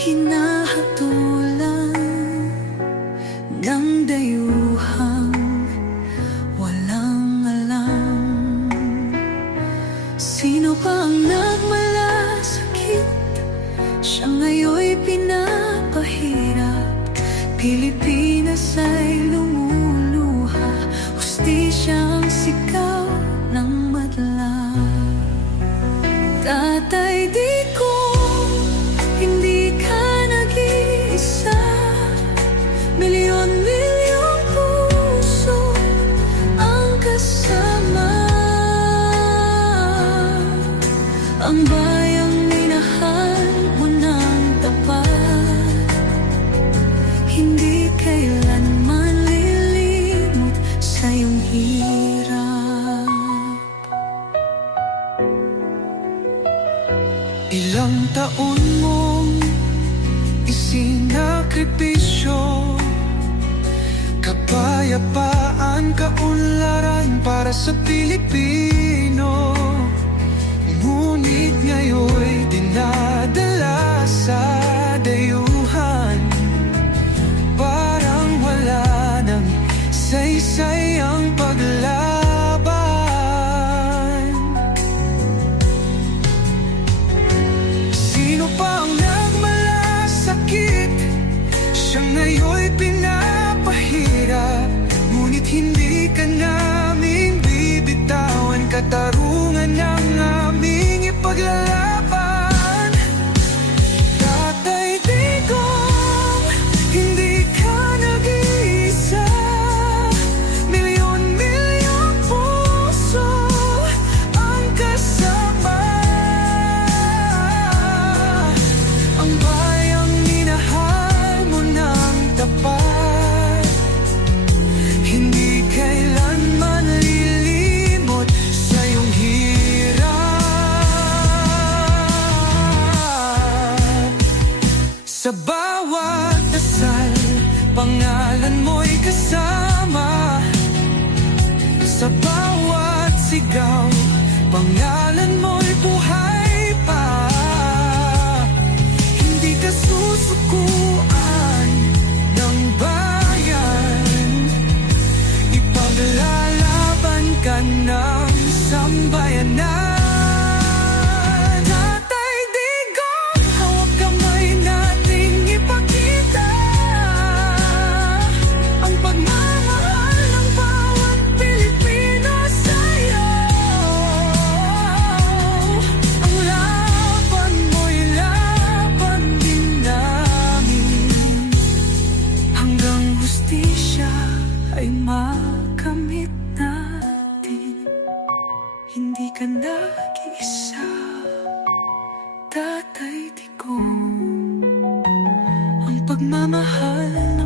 hinahatulan ng dayuhang walang alam. Sino pa ang nagmalasakit? Siya ngayon'y pinapahirap. Pilipinas ay lumuluha, hustisya ang sigaw ng madla. Tatay Digong, hindi ka nag-iisa. Milyon-milyong puso ang kasama. Ang bayang minahal mo ng tapat, hindi kailanman lilimot sa iyong hirap. Ilang taon mong isinakripisyo, kapayapaan, kaunlaran para sa Pilipino. Ngunit ngayon'y dinadala sa dayuhan, parang wala nang saysay ang paglaban. Sino pa ang nagmalasakit? Siya ngayon'y pinapahirap. Ngunit hindi ka naming bibitawan, katarungan ng aming ipaglalaban. Tatay Digong, hindi ka nag-iisa. Milyon-milyong puso ang kasama. Ang bayang minahal mo ng tapat, hindi kailanman lilimot sa iyong hirap. Sa bawat dasal, pangalan mo'y kasama. Sa bawat sigaw, pangalan mo'y buhay pa. Hindi ka susukuan ng bayan, ipaglalaban ka ng sambayanan. Tatay Digong, hawak kamay nating ipakita ang pagmamahal ng bawat Pilipino sa'yo. Ang laban mo'y laban din namin, hanggang hustisya ay makamit natin. Hindi ka nag-iisa, Tatay Digong. Ang pagmamahal